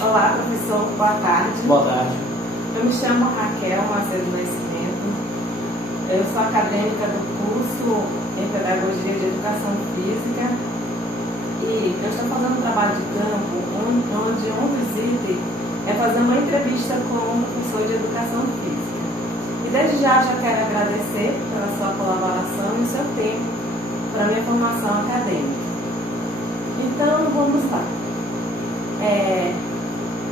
Olá, professor. Boa tarde. Boa tarde. Eu me chamo Raquel Macedo Nascimento. Eu sou acadêmica do curso em Pedagogia de Educação Física e eu estou fazendo um trabalho de campo onde um dos itens é fazer uma entrevista com um professor de Educação Física. E desde já quero agradecer pela sua colaboração e o seu tempo para a minha formação acadêmica. Então, vamos lá.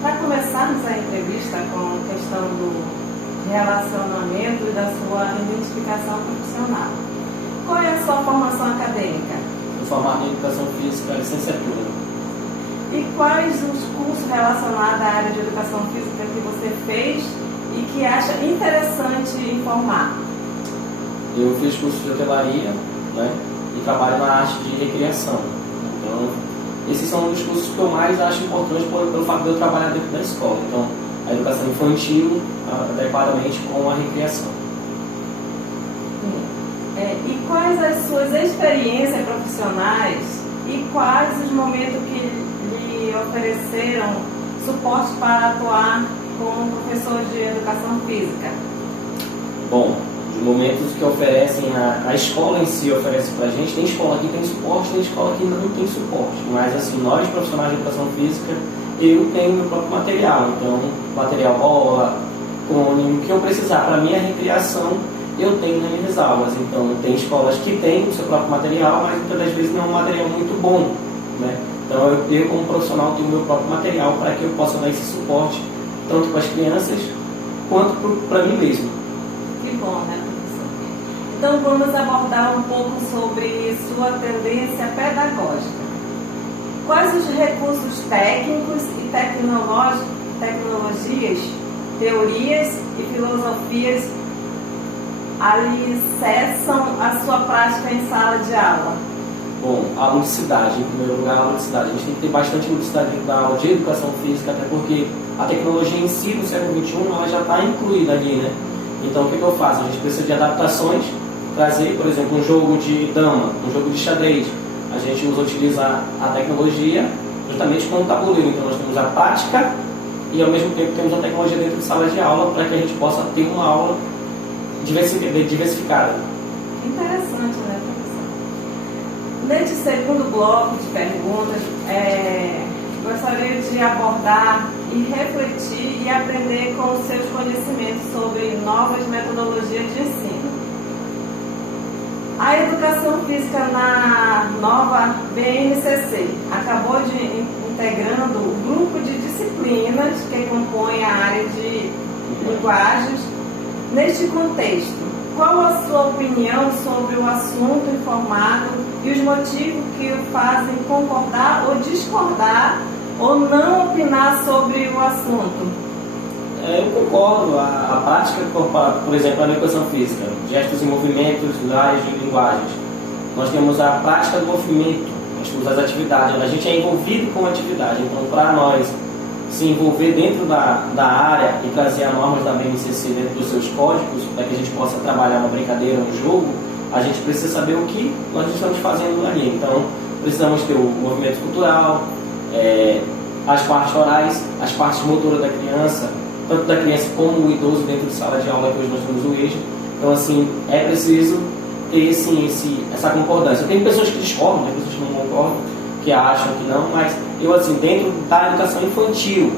Para começarmos a entrevista com a questão do relacionamento e da sua identificação profissional. Qual é a sua formação acadêmica? Sou formado em Educação Física, licenciatura. E quais os cursos relacionados à área de Educação Física que você fez e que acha interessante informar? Eu fiz curso de hotelaria, né, e trabalho na arte de recreação. Então, esses são os cursos que eu mais acho importantes pelo fato de eu trabalhar dentro da escola. Então, a educação infantil, adequadamente com a recreação. E quais as suas experiências profissionais e quais os momentos que lhe ofereceram suporte para atuar como professor de Educação Física? Bom, os momentos que oferecem, a escola em si oferece para a gente, tem escola que tem suporte, tem escola que não tem suporte. Mas assim, nós profissionais de Educação Física, eu tenho meu próprio material. Então, material bola, cone, o que eu precisar para minha recreação, eu tenho nas minhas aulas. Então, tem escolas que têm o seu próprio material, mas muitas das vezes não é um material muito bom, né? Então, eu como profissional tenho o meu próprio material para que eu possa dar esse suporte, tanto para as crianças, quanto para mim mesmo. Que bom, né, professor? Então, vamos abordar um pouco sobre sua tendência pedagógica. Quais os recursos técnicos e tecnologias, teorias e filosofias alicerçam a sua prática em sala de aula? Bom, a ludicidade, em primeiro lugar, a ludicidade. A gente tem que ter bastante ludicidade dentro da aula de Educação Física, até porque a tecnologia em si, no século XXI, ela já está incluída ali, né? Então, o que eu faço? A gente precisa de adaptações, trazer, por exemplo, um jogo de dama, um jogo de xadrez. A gente utiliza a tecnologia justamente como tabuleiro. Então, nós temos a prática e, ao mesmo tempo, temos a tecnologia dentro de sala de aula para que a gente possa ter uma aula diversificada. Interessante, né, professor? Neste segundo bloco de perguntas, gostaria de abordar e refletir e aprender com os seus conhecimentos sobre novas metodologias de ensino. A Educação Física na nova BNCC acabou integrando o grupo de disciplinas que compõe a área de linguagens. Neste contexto, qual a sua opinião sobre o assunto informado e os motivos que o fazem concordar ou discordar ou não opinar sobre o assunto? Eu concordo. A prática corporal, por exemplo, na Educação Física, gestos e movimentos, áreas de linguagens. Nós temos a prática do movimento, nós temos as atividades, a gente é envolvido com a atividade. Então, para nós se envolver dentro da área e trazer as normas da BNCC dentro dos seus códigos, para que a gente possa trabalhar uma brincadeira, um jogo, a gente precisa saber o que nós estamos fazendo ali. Então, precisamos ter o movimento cultural, as partes orais, as partes motoras da criança, tanto da criança como o idoso dentro de sala de aula, que hoje nós temos o EJA. Então, assim, é preciso ter essa concordância. Tem pessoas que discordam, tem pessoas que não concordam, que acham que não, mas eu, assim, dentro da educação infantil,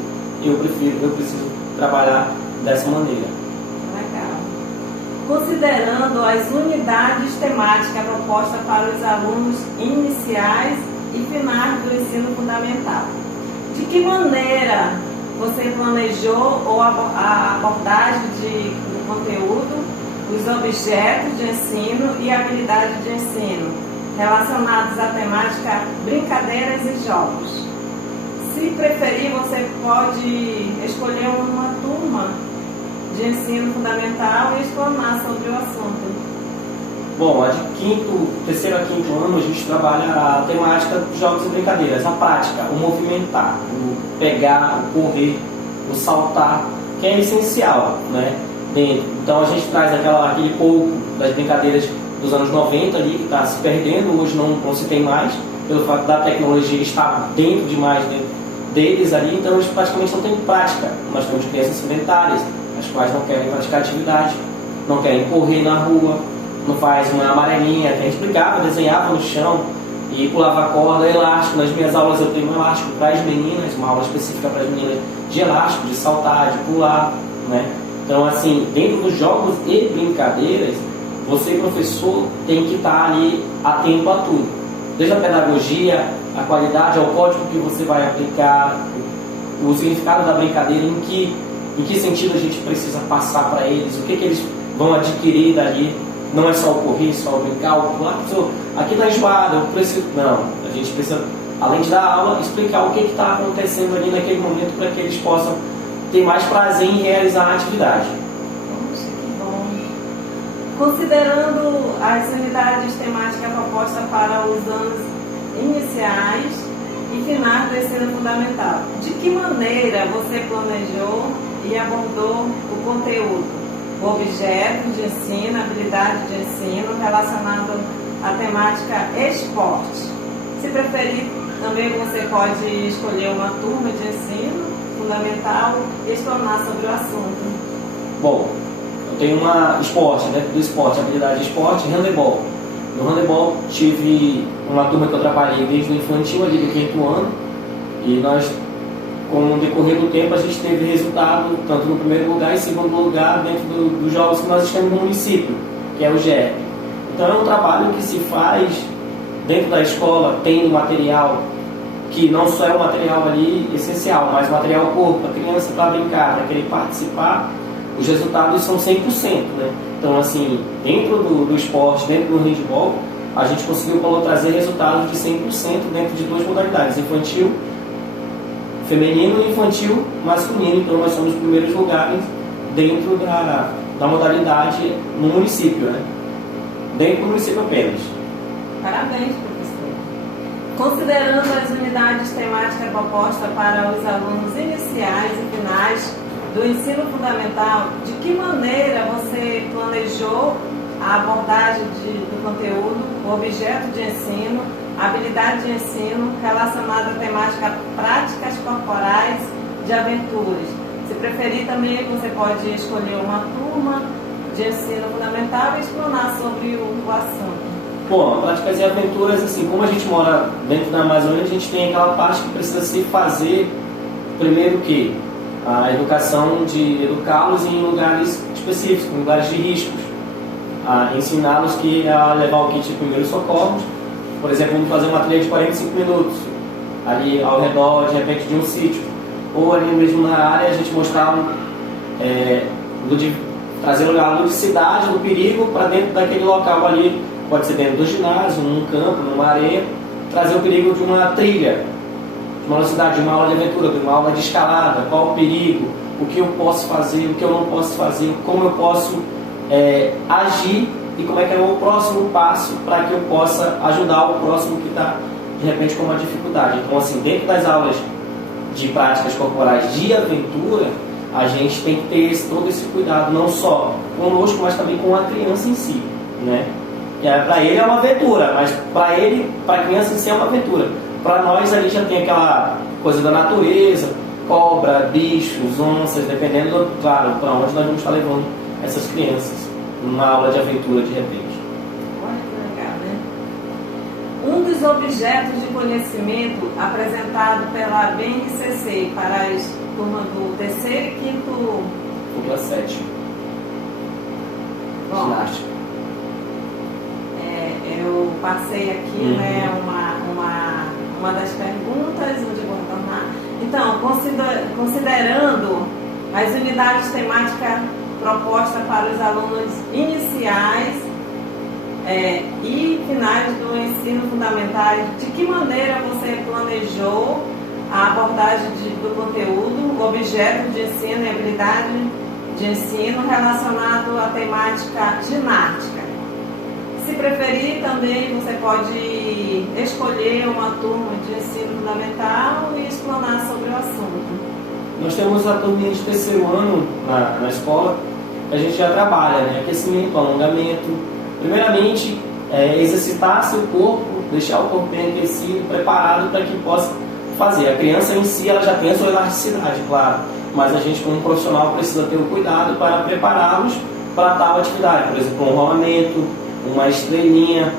eu preciso trabalhar dessa maneira. Legal. Considerando as unidades temáticas propostas para os alunos iniciais e finais do ensino fundamental, de que maneira você planejou a abordagem do conteúdo, os objetos de ensino e habilidades de ensino relacionados à temática brincadeiras e jogos? Se preferir, você pode escolher uma turma de ensino fundamental e explanar sobre o assunto. Bom, terceiro a quinto ano, a gente trabalha a temática dos jogos e brincadeiras, a prática, o movimentar, o pegar, o correr, o saltar, que é essencial, né? Então a gente traz aquele pouco das brincadeiras dos anos 90 ali, que está se perdendo, hoje não se tem mais, pelo fato da tecnologia estar dentro deles ali, então eles praticamente não têm prática. Nós temos crianças sedentárias, as quais não querem praticar atividade, não querem correr na rua, não faz uma amarelinha, que a gente brincava, desenhava no chão e pulava corda, elástico. Nas minhas aulas eu tenho um elástico para as meninas, uma aula específica para as meninas de elástico, de saltar, de pular, né? Então, assim, dentro dos jogos e brincadeiras, você, professor, tem que estar ali atento a tudo. Desde a pedagogia, a qualidade, ao código que você vai aplicar, o significado da brincadeira, em que sentido a gente precisa passar para eles, o que eles vão adquirir dali. Não é só o correr, só o brincar, o pular. Aqui na enjoada, eu preciso... Não, a gente precisa, além de dar aula, explicar o que está acontecendo ali naquele momento para que eles possam ter mais prazer em realizar a atividade. Poxa, que bom. Considerando as unidades temáticas propostas para os anos iniciais e finais do ensino fundamental, de que maneira você planejou e abordou o conteúdo? O objeto de ensino, habilidade de ensino relacionado à temática esporte. Se preferir, também você pode escolher uma turma de ensino fundamental e explanar sobre o assunto. Bom, eu tenho uma esporte, dentro do esporte, habilidade de esporte, handebol. No handebol tive uma turma que eu trabalhei desde o infantil, ali do 5º ano, e nós, com o decorrer do tempo, a gente teve resultado tanto no primeiro lugar e segundo lugar dentro dos jogos que nós estamos no município, que é o GEP. Então é um trabalho que se faz dentro da escola, tem um material que não só é um material ali essencial, mas material corpo, para a criança para brincar, para querer participar, os resultados são 100%, né? Então, assim, dentro do esporte, dentro do handebol, a gente conseguiu trazer resultados de 100% dentro de 2 modalidades, infantil feminino e infantil masculino. Então nós somos os primeiros lugares dentro da modalidade no município, né? Dentro do município apenas. Parabéns, professor. Considerando as unidades temáticas propostas para os alunos iniciais e finais do ensino fundamental, de que maneira você planejou a abordagem do conteúdo, o objeto de ensino, a habilidade de ensino relacionada à temática práticas corporais de aventuras? Se preferir também, você pode escolher uma turma de ensino fundamental e explanar sobre o assunto. Bom, práticas e aventuras, assim, como a gente mora dentro da Amazônia, a gente tem aquela parte que precisa se fazer, primeiro que a educação de educá-los em lugares específicos, em lugares de riscos, ensiná-los a levar o kit de primeiros socorros. Por exemplo, vamos fazer uma trilha de 45 minutos, ali ao redor, de repente, de um sítio, ou ali mesmo na área, a gente mostrar, trazer a ludicidade do perigo para dentro daquele local ali, pode ser dentro do ginásio, num campo, numa areia, trazer o perigo de uma trilha, de uma velocidade, de uma aula de aventura, de uma aula de escalada, qual o perigo, o que eu posso fazer, o que eu não posso fazer, como eu posso agir e como é que é o próximo passo para que eu possa ajudar o próximo que está, de repente, com uma dificuldade. Então, assim, dentro das aulas de práticas corporais de aventura, a gente tem que ter todo esse cuidado, não só conosco, mas também com a criança em si, né? Para ele é uma aventura, mas para a criança em si é uma aventura. Para nós, ali já tem aquela coisa da natureza, cobra, bichos, onças, dependendo, claro, para onde nós vamos estar levando essas crianças numa aula de aventura de repente. Olha que legal, né? Um dos objetos de conhecimento apresentado pela BNCC para as turmas do 3º e 5º... Cúpula 7. Ginástica. Eu passei aqui, né, uma das perguntas, onde vou retornar. Então, considerando as unidades temáticas propostas para os alunos iniciais e finais do ensino fundamental, de que maneira você planejou a abordagem do conteúdo, o objeto de ensino e habilidade de ensino relacionado à temática ginástica? Se preferir, também você pode escolher uma turma de ensino fundamental e explanar sobre o assunto. Nós temos a turminha de 3º ano na escola, que a gente já trabalha, né? Aquecimento, alongamento. Primeiramente, exercitar seu corpo, deixar o corpo bem aquecido, preparado para que possa fazer. A criança em si ela já tem a sua elasticidade, claro, mas a gente como profissional precisa ter o cuidado para prepará-los para tal atividade, por exemplo, um rolamento, uma estrelinha,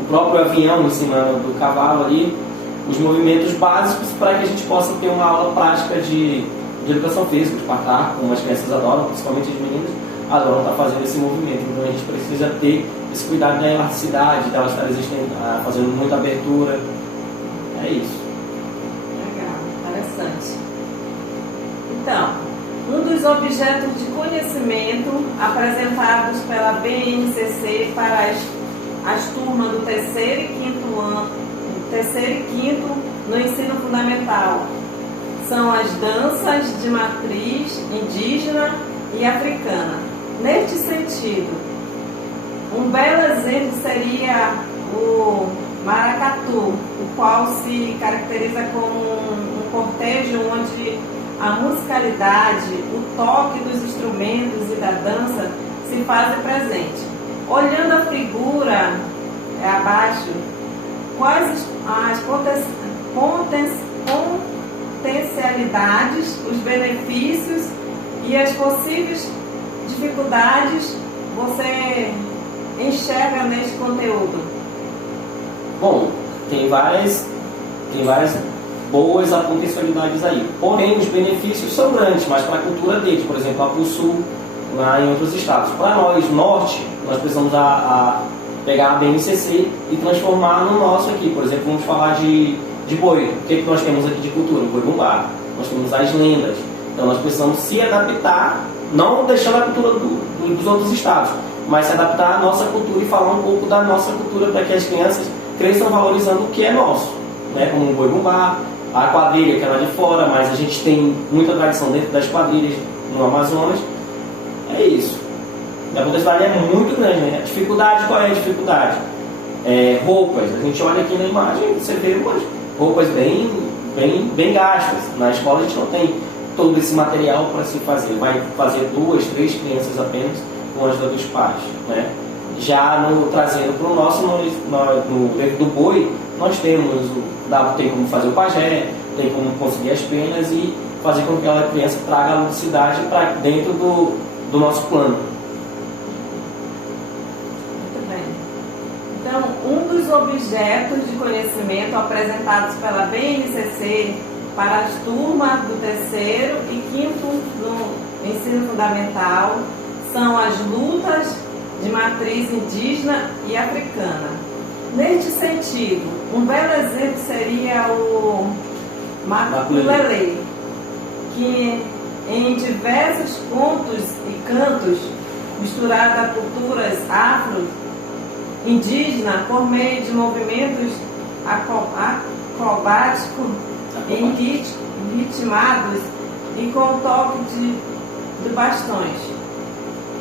o próprio avião em cima do cavalo ali, os movimentos básicos para que a gente possa ter uma aula prática de educação física, de patar, como as crianças adoram, principalmente as meninas, adoram estar fazendo esse movimento. Então a gente precisa ter esse cuidado da elasticidade, delas estarem fazendo muita abertura. É isso. Legal, interessante. Então, um dos objetos de conhecimento apresentados pela BNCC para as turmas do terceiro e quinto no ensino fundamental são as danças de matriz indígena e africana. Neste sentido, um belo exemplo seria o maracatu, o qual se caracteriza como um cortejo onde a musicalidade, o toque dos instrumentos e da dança se fazem presente. Olhando a figura abaixo, quais as potencialidades, os benefícios e as possíveis dificuldades você enxerga neste conteúdo? Bom, tem várias boas potencialidades aí. Porém, os benefícios são grandes, mas para a cultura deles, por exemplo, lá para o sul, lá em outros estados. Para nós, norte, nós precisamos pegar a BNCC e transformar no nosso aqui. Por exemplo, vamos falar de boi. O que nós temos aqui de cultura? O boi bumbá. Nós temos as lendas. Então nós precisamos se adaptar, não deixando a cultura dos outros estados, mas se adaptar à nossa cultura e falar um pouco da nossa cultura para que as crianças cresçam valorizando o que é nosso, né? Como o boi bumbá, a quadrilha que é lá de fora, mas a gente tem muita tradição dentro das quadrilhas no Amazonas. É isso. A potencialidade é muito grande, né? A dificuldade, qual é a dificuldade? Roupas. A gente olha aqui na imagem, você vê umas roupas bem gastas. Na escola a gente não tem todo esse material para se fazer. Vai fazer 2, 3 crianças apenas com a ajuda dos pais, né? Já trazendo para o nosso, dentro do boi, nós tem como fazer o pajé, tem como conseguir as penas e fazer com que aquela criança traga a ludicidade para dentro do nosso plano. Muito bem. Então, um dos objetos de conhecimento apresentados pela BNCC para as turmas do terceiro e quinto no ensino fundamental são as lutas de matriz indígena e africana. Neste sentido, um belo exemplo seria o maculelê, que em diversos contos e cantos, misturada a culturas afro-indígenas por meio de movimentos acrobáticos ritmados e com toque de bastões.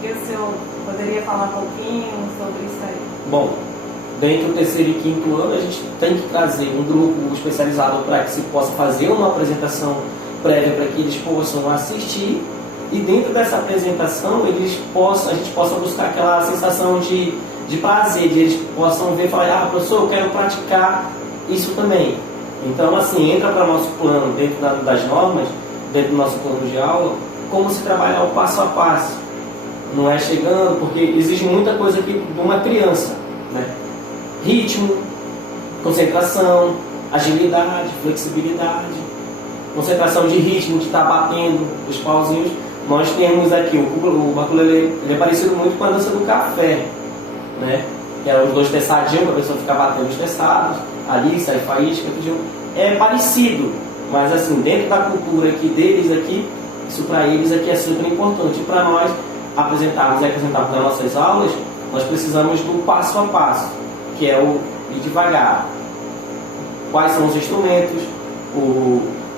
O senhor poderia falar um pouquinho sobre isso aí? Bom, dentro do terceiro e quinto ano, a gente tem que trazer um grupo especializado para que se possa fazer uma apresentação prévia para que eles possam assistir e dentro dessa apresentação a gente possa buscar aquela sensação de prazer, de eles possam ver e falar, professor, eu quero praticar isso também. Então, assim, entra para o nosso plano, dentro das normas, dentro do nosso plano de aula, como se trabalhar o passo a passo. Não é chegando, porque exige muita coisa aqui de uma criança, né? Ritmo, concentração, agilidade, flexibilidade, concentração de ritmo, de estar batendo os pauzinhos. Nós temos aqui, o maculelê, ele é parecido muito com a dança do café, né? Que é os 2 teçadinhos, para a pessoa ficar batendo os teçados, ali sai faísca, tudo. É parecido, mas assim, dentro da cultura aqui deles aqui, isso para eles aqui é super importante. E para nós apresentarmos nas nossas aulas, nós precisamos do passo a passo, que é o ir devagar. Quais são os instrumentos,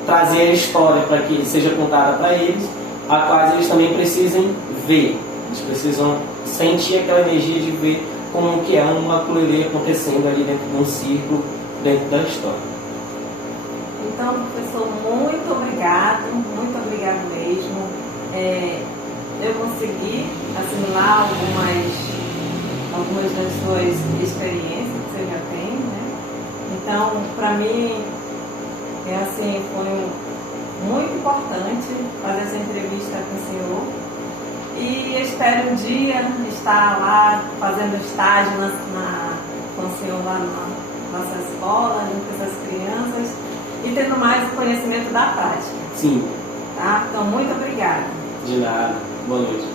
trazer a história para que seja contada para eles, a quais eles também precisem ver. Eles precisam sentir aquela energia de ver como que é um maculelê acontecendo ali dentro de um círculo, dentro da história. Então, professor, muito obrigado mesmo. Eu consegui assimilar algumas das suas experiências que você já tem, né? Então, para mim, E assim, foi muito importante fazer essa entrevista com o senhor. E espero um dia estar lá fazendo estágio com o senhor lá na nossa escola, junto com essas crianças, e tendo mais conhecimento da prática. Sim. Tá? Então, muito obrigada. De nada. Boa noite.